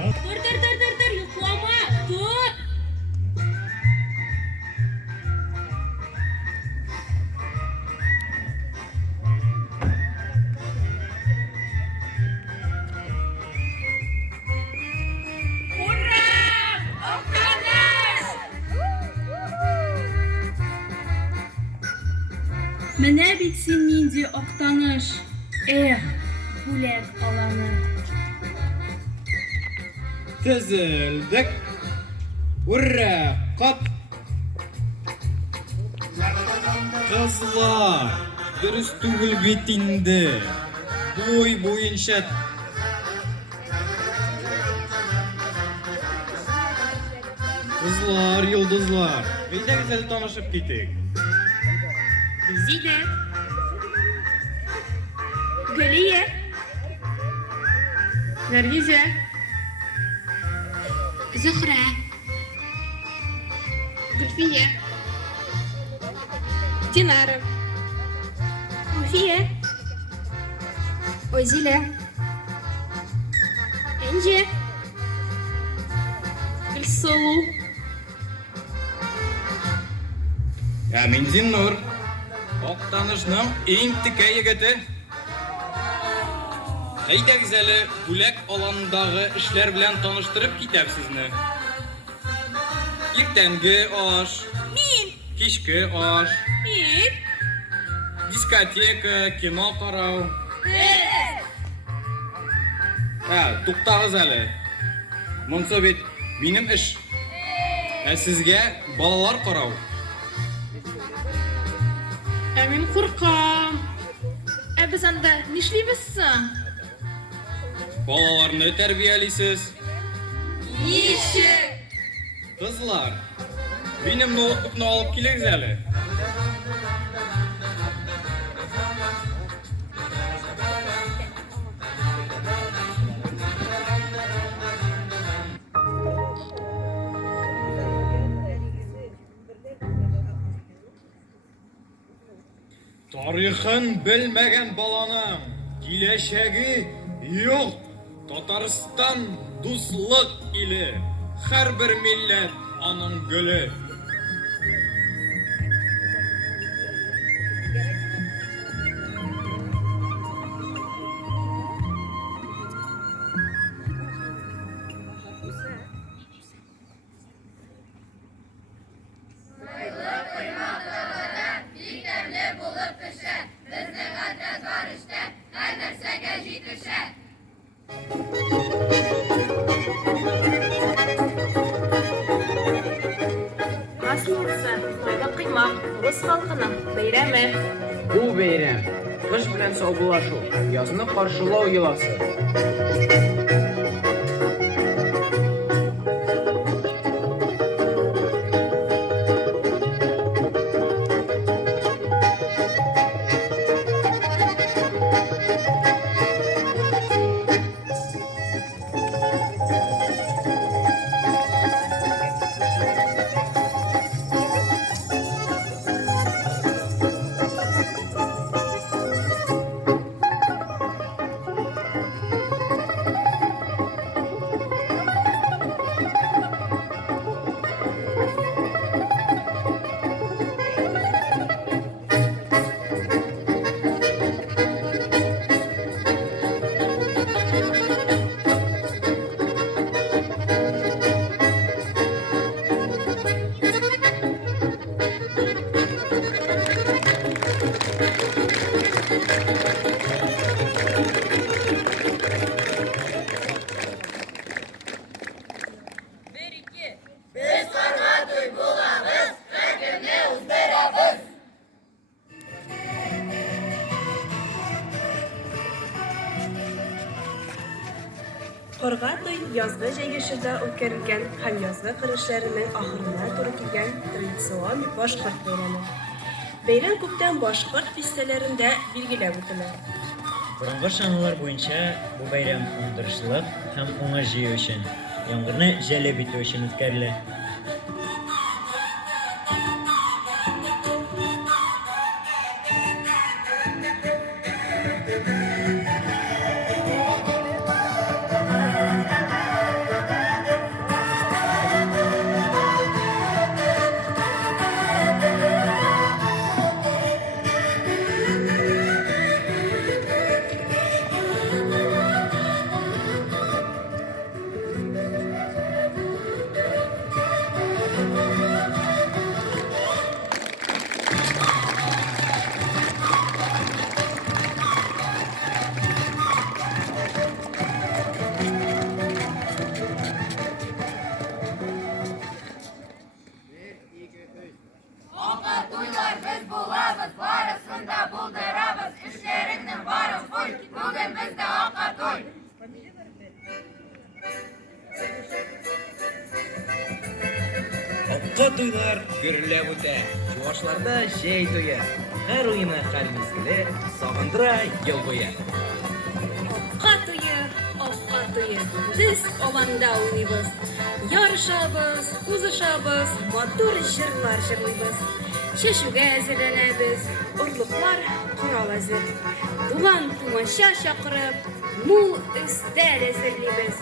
Dur yuklama. Dur. Менә бит син нинди актаныш. Бүләк аланы. Tezildik. Urra kap. Kızlar, dürüst tügül bitindi. Boy boyunca. Kızlar, yıldızlar. Bir de güzel tanışıp gittik. Zide. Gülüye. Nergize. Zühre. Gülfiye. Dinarım. Mufiye. Ozile. Ence. Gülsulu. Ya Minzin Nur, Oktanış'nın en tike yigiti. Hayda güzeli bulak alanındağı işler bilen tanıştırıp kitap sizni. İrtengi aş, Min. kişki aş, Min. diskoteka, kino karav. Ha, tuktağız hele. Monsa bit, benim iş. Sizge balalar karav. Min korkam. Biz anda nişliymişsin? Balalarını terbiyelisiz. Nişi. Kızlar, benim notebook'unu alıp geliriz hele. Tarixin bilmegen balanın geleceği yok. Tataristan dostluk ili. Her bir millet anın gülü. Aslında toyda kıymak Rus halkının beyremi. Bu beyram kış bilen sabılaşu, yazını karşılaw yılası. Qorga to'y yozgi җәйгешендә үткәрелгән һәм язгы кырышларының ахырына туры килгән традицион башкорт бәйрәме. Бәйрәм күптән башкорт бистәләрендә билгеләп үтелә. Борынгы шаналар буенча бу бәйрәм уңдырышлык һәм уңай җыю өчен, яңгырны җәлеп итү өчен үткәрелә. Башка туйлар гөрләп үтә. Чуашларда җәй туя. Һәр уена һәр мизгеле сагындыра ел буе. Afqa tuyu. Biz alanda oynayız. Yarışabız, uzışabız, motor jırlar jırlıyız. Şeşuge әзерләнәбез, орлыклар корал әзер. Дулан туманча чакырып, мул өстәл әзерлибез.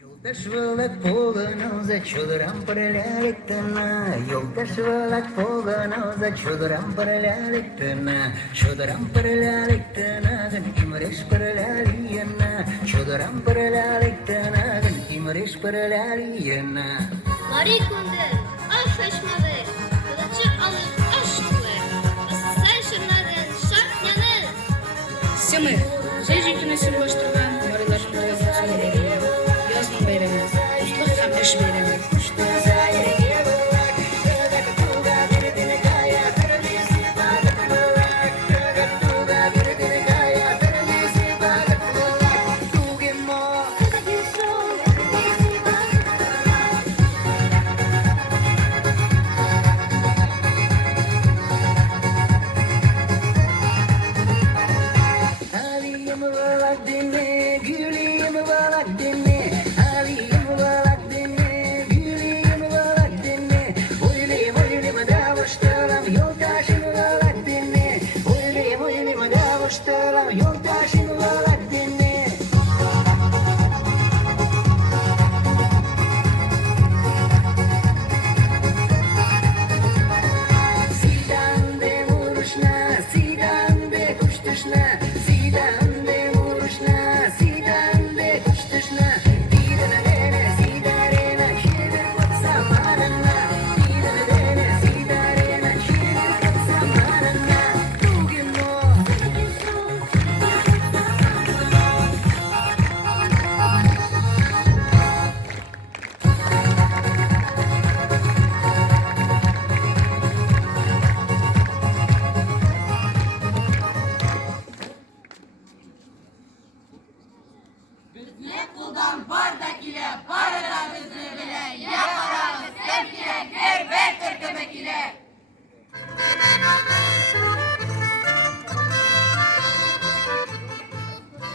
Юлдаш булат погоноза чудырам параляликтана. Юлдаш булат погоноза чудырам параляликтана. Чудырам параляликтана, гын имреш паралялияна. Чудырам параляликтана, гын имреш паралялияна. Марий kunde, afeşmalı, kılıcı alıp aşklı, ıssal şırnadın şartyanı. Семы, жай-жайтын өсіріліштірген марилашқылығыз кейлері. Язның байрамы, ұслық һәм эш байрамы.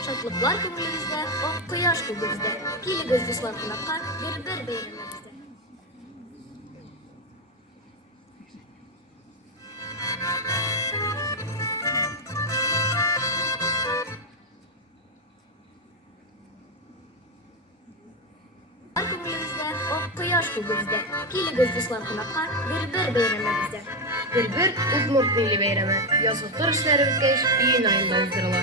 Şatlıklar kömürümüzde, o kıyaş kubumuzda. Kilimiz dışlar kınakka, bir beyranımızda. Kömürümüzde, o kıyaş kubumuzda. Kilimiz dışlar kınakka, bir beyranımızda. Бер-бер Удмурт милли бәйрәме. Язгы эшләре үткәч, июнь аенда уздырыла.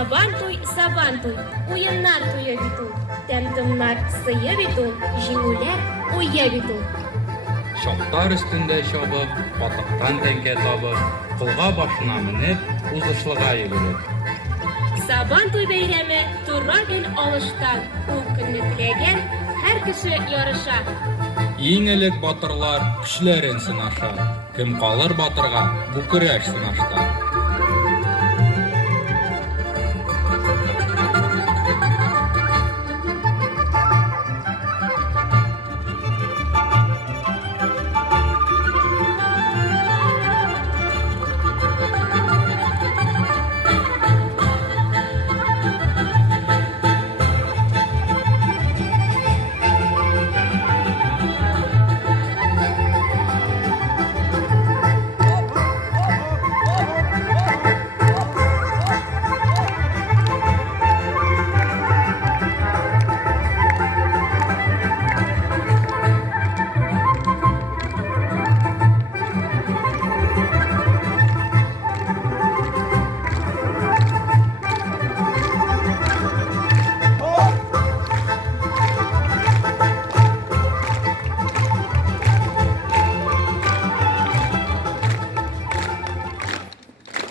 Сабан туй, уеннар туя бит ул. Тәмтымнар сыя бит ул, җиңүләр уя бит ул. Шаптар өстендә чабып, батыктан тәңкә табып, кылга башына менеп, узышлыга йөгереп. Сабан туй бәйрәме тура гел алыштан. Ул көнне теләгән һәр кеше ярыша. Иң элек батырлар көчләрен сынаша. Кем калыр батырга бу көрәш сынашта.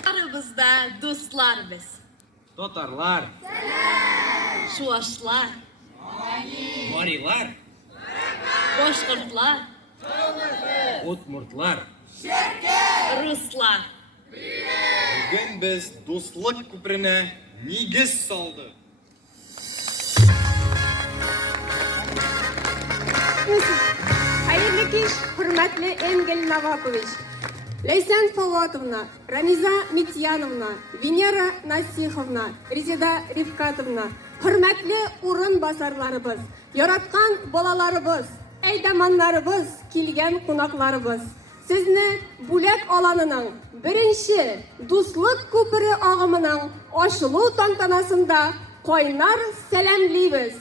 Aramızda dostlar biz. Татарлар, Şuvaşlar, Марийлар, Boşkurtlar, Удмуртлар. Ruslar. Бүген без дуслык күпренә нигез салдык. Hayırlı kış, hürmetli Engel Navakoviç. Leysen Favatovna, Ramiza Mityanovna, Venera Nasihовна, Rezida Rifkatovna, hürmetli urun basarlarыбыз, yaratkan balalarыбыз, eydamanlarыбыз, kilgen konaklarыбыз. Sizni Bulak alanının birinci Dusluk Köprü ağımının açılу tantanasında koynar selamlıyız.